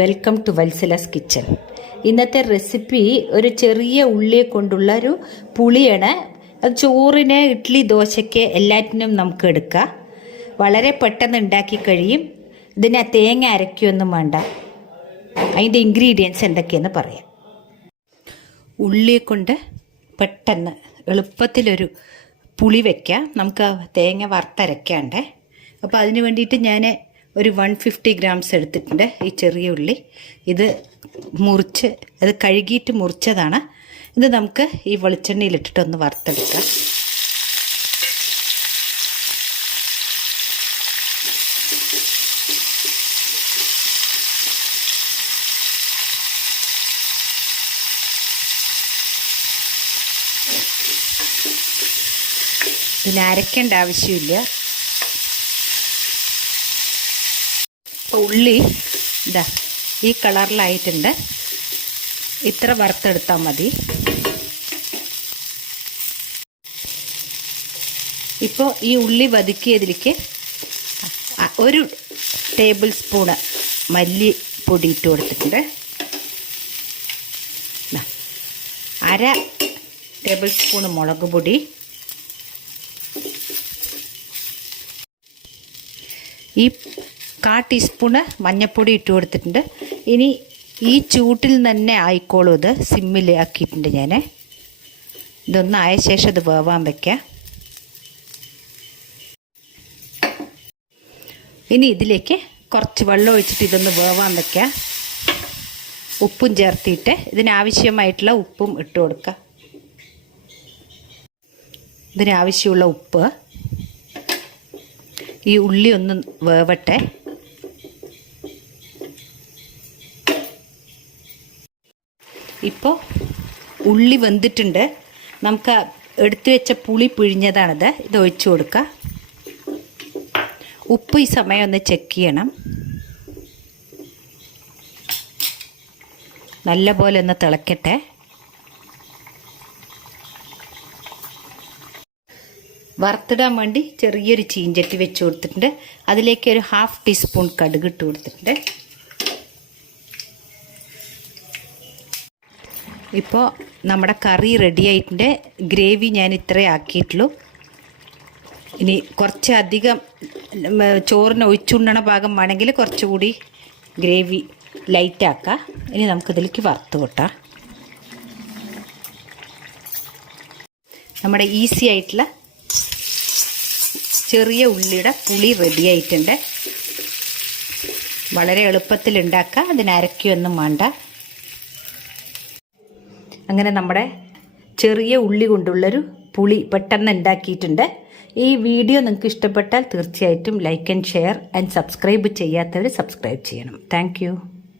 Welcome to Vatsala's kitchen. ഇന്നത്തെ recipe ഒരു ചെറിയ ഉള്ളിയെ കൊണ്ടുള്ള ഒരു പുളിയാണ്. അത് ചോറിന്, ഇഡ്ഡലി, ദോശയ്ക്ക് എല്ലാറ്റിനും നമുക്ക് എടുക്കാം. വളരെ പെട്ടെന്ന് ഉണ്ടാക്കി കഴിയും. ഇതിന് തേങ്ങ അരയ്ക്കൊന്നും വേണ്ട. അതിൻ്റെ ഇൻഗ്രീഡിയൻസ് എന്തൊക്കെയെന്ന് പറയാം. ഉള്ളിയെ കൊണ്ട് പെട്ടെന്ന് എളുപ്പത്തിലൊരു പുളി വയ്ക്കാം. നമുക്ക് തേങ്ങ വറുത്തരയ്ക്കാണ്ടേ. അപ്പോൾ അതിന് വേണ്ടിയിട്ട് ഞാൻ ഒരു 150 ഗ്രാംസ് എടുത്തിട്ടുണ്ട്. ഈ ചെറിയ ഉള്ളി ഇത് മുറിച്ച്, അത് കഴുകിയിട്ട് മുറിച്ചതാണ്. ഇത് നമുക്ക് ഈ വെളിച്ചെണ്ണയിലിട്ടിട്ടൊന്ന് വറുത്തെടുക്കാം. ഇതിന് അരയ്ക്കേണ്ട ആവശ്യമില്ല. ഉള്ളി ഇതാ ഈ കളറിലായിട്ടുണ്ട്. ഇത്ര വറുത്തെടുത്താൽ മതി. ഇപ്പോൾ ഈ ഉള്ളി വതുക്കിയതിലേക്ക് 1 ടേബിൾ സ്പൂണ് മല്ലിപ്പൊടി ഇട്ട് കൊടുത്തിട്ടുണ്ട്. 1/2 ടേബിൾ സ്പൂണ് മുളക് പൊടി, ഈ 1/4 ടീസ്പൂണ് മഞ്ഞൾപ്പൊടി ഇട്ട് കൊടുത്തിട്ടുണ്ട്. ഇനി ഈ ചൂട്ടിൽ തന്നെ ആയിക്കോളൂ. ഇത് സിമ്മിൽ ആക്കിയിട്ടുണ്ട് ഞാൻ. ഇതൊന്ന് ആയ ശേഷം ഇത് വേവാൻ വയ്ക്കാം. ഇനി ഇതിലേക്ക് കുറച്ച് വെള്ളം ഒഴിച്ചിട്ട് ഇതൊന്ന് വേവാൻ വയ്ക്കാം. ഉപ്പും ചേർത്തിട്ട് ഇതിനാവശ്യമായിട്ടുള്ള ഉപ്പും ഇട്ട് കൊടുക്കുക. ഇതിനാവശ്യമുള്ള ഉപ്പ്. ഈ ഉള്ളി ഒന്ന് വേവട്ടെ. ഇപ്പോൾ ഉള്ളി വെന്തിട്ടുണ്ട്. നമുക്ക് എടുത്തു വെച്ച പുളി പിഴിഞ്ഞതാണിത്. ഇത് ഒഴിച്ചു കൊടുക്കുക. ഉപ്പ് ഈ സമയം ഒന്ന് ചെക്ക് ചെയ്യണം. നല്ല പോലെ ഒന്ന് തിളക്കട്ടെ. വറുത്തിടാൻ വേണ്ടി ചെറിയൊരു ചീഞ്ചട്ടി വെച്ച് കൊടുത്തിട്ടുണ്ട്. അതിലേക്ക് ഒരു 1/2 ടീസ്പൂൺ കടുക് ഇട്ട് കൊടുത്തിട്ടുണ്ട്. ഇപ്പോൾ നമ്മുടെ കറി റെഡി ആയിട്ടുണ്ട്. ഗ്രേവി ഞാൻ ഇത്രേ ആക്കിയിട്ടുള്ളൂ. ഇനി കുറച്ച് അധികം ചോറിന് ഒഴിച്ചുണ്ണണ ഭാഗം വേണമെങ്കിൽ കുറച്ചുകൂടി ഗ്രേവി ലൈറ്റാക്കാം. ഇനി നമുക്കിതിലേക്ക് വറുത്ത് കൊട്ടാം. നമ്മുടെ ഈസി ആയിട്ടുള്ള ചെറിയ ഉള്ളിയുടെ പുളി റെഡി ആയിട്ടുണ്ട്. വളരെ എളുപ്പത്തിൽ ഉണ്ടാക്കാം. അതിന് അരയ്ക്കൊന്നും വേണ്ട. അങ്ങനെ നമ്മുടെ ചെറിയ ഉള്ളി കൊണ്ടുള്ളൊരു പുളി പെട്ടെന്ന് ഉണ്ടാക്കിയിട്ടുണ്ട്. ഈ വീഡിയോ നിങ്ങൾക്ക് ഇഷ്ടപ്പെട്ടാൽ തീർച്ചയായിട്ടും like and share and subscribe ചെയ്യാത്തവർ സബ്സ്ക്രൈബ് ചെയ്യണം. താങ്ക്